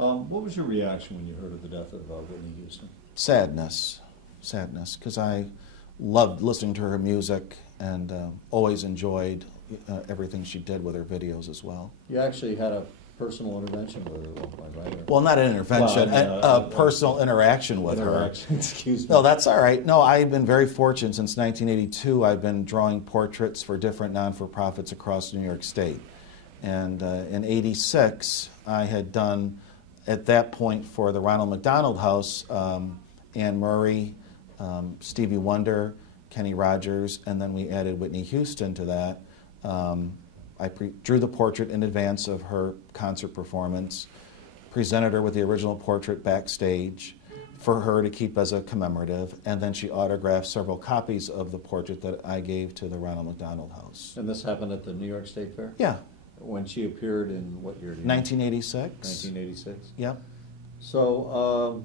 What was your reaction when you heard of the death of Whitney Houston? Sadness, because I loved listening to her music and always enjoyed everything she did with her videos as well. You actually had a personal intervention with her at one point, right? Well, not an intervention, Well, a personal interaction with her. Excuse me. No, that's all right. No, I've been very fortunate since 1982. I've been drawing portraits for different non-for-profits across New York State. And in '86, I had done, at that point, for the Ronald McDonald House, Anne Murray, Stevie Wonder, Kenny Rogers, and then we added Whitney Houston to that. I drew the portrait in advance of her concert performance, presented her with the original portrait backstage for her to keep as a commemorative, and then she autographed several copies of the portrait that I gave to the Ronald McDonald House. And this happened at the New York State Fair? Yeah. When she appeared in what year? 1986. 1986? Yep. So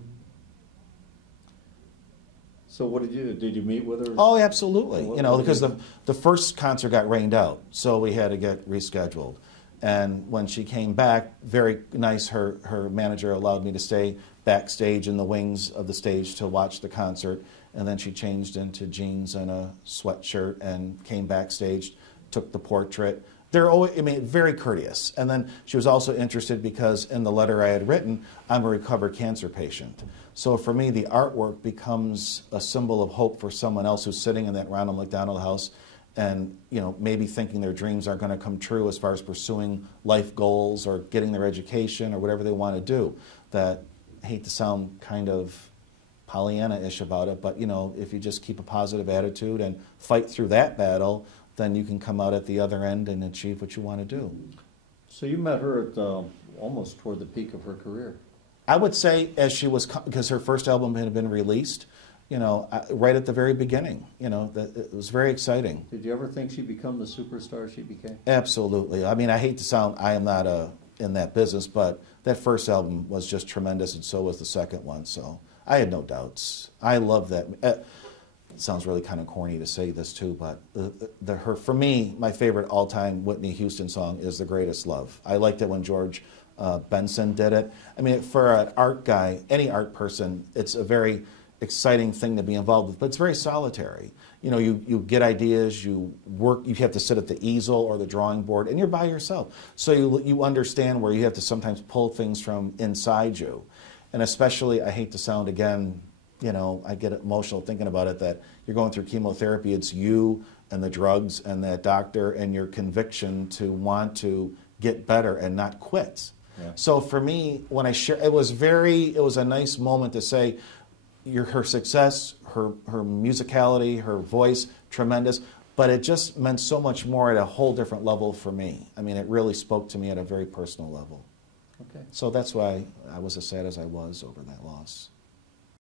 what did you meet with her? Oh, absolutely. What, you know, because the first concert got rained out, so we had to get rescheduled. And when she came back, very nice, her manager allowed me to stay backstage in the wings of the stage to watch the concert. And then she changed into jeans and a sweatshirt and came backstage, took the portrait. They're always, I mean, very courteous. And then she was also interested because in the letter I had written, I'm a recovered cancer patient. So for me, the artwork becomes a symbol of hope for someone else who's sitting in that Ronald McDonald House and, you know, maybe thinking their dreams aren't going to come true as far as pursuing life goals or getting their education or whatever they want to do. That, I hate to sound kind of Pollyanna-ish about it, but, you know, if you just keep a positive attitude and fight through that battle, then you can come out at the other end and achieve what you want to do. So you met her at almost toward the peak of her career. I would say as she was, because her first album had been released, you know, right at the very beginning. You know, it was very exciting. Did you ever think she'd become the superstar she became? Absolutely. I mean, I hate to sound, I am not in that business, but that first album was just tremendous, and so was the second one. So I had no doubts. I love that. It sounds really kind of corny to say this too, but for me, my favorite all-time Whitney Houston song is "The Greatest Love." I liked it when George Benson did it. I mean, for an art guy, any art person, it's a very exciting thing to be involved with, but it's very solitary. You know, you get ideas, you work, you have to sit at the easel or the drawing board, and you're by yourself. So you understand where you have to sometimes pull things from inside you. And especially, I hate to sound again, you know, I get emotional thinking about it, that you're going through chemotherapy, it's you and the drugs and that doctor and your conviction to want to get better and not quit. Yeah. So for me, when I share, it was a nice moment to say, her success, her musicality, her voice, tremendous, but it just meant so much more at a whole different level for me. I mean, it really spoke to me at a very personal level. Okay. So that's why I was as sad as I was over that loss.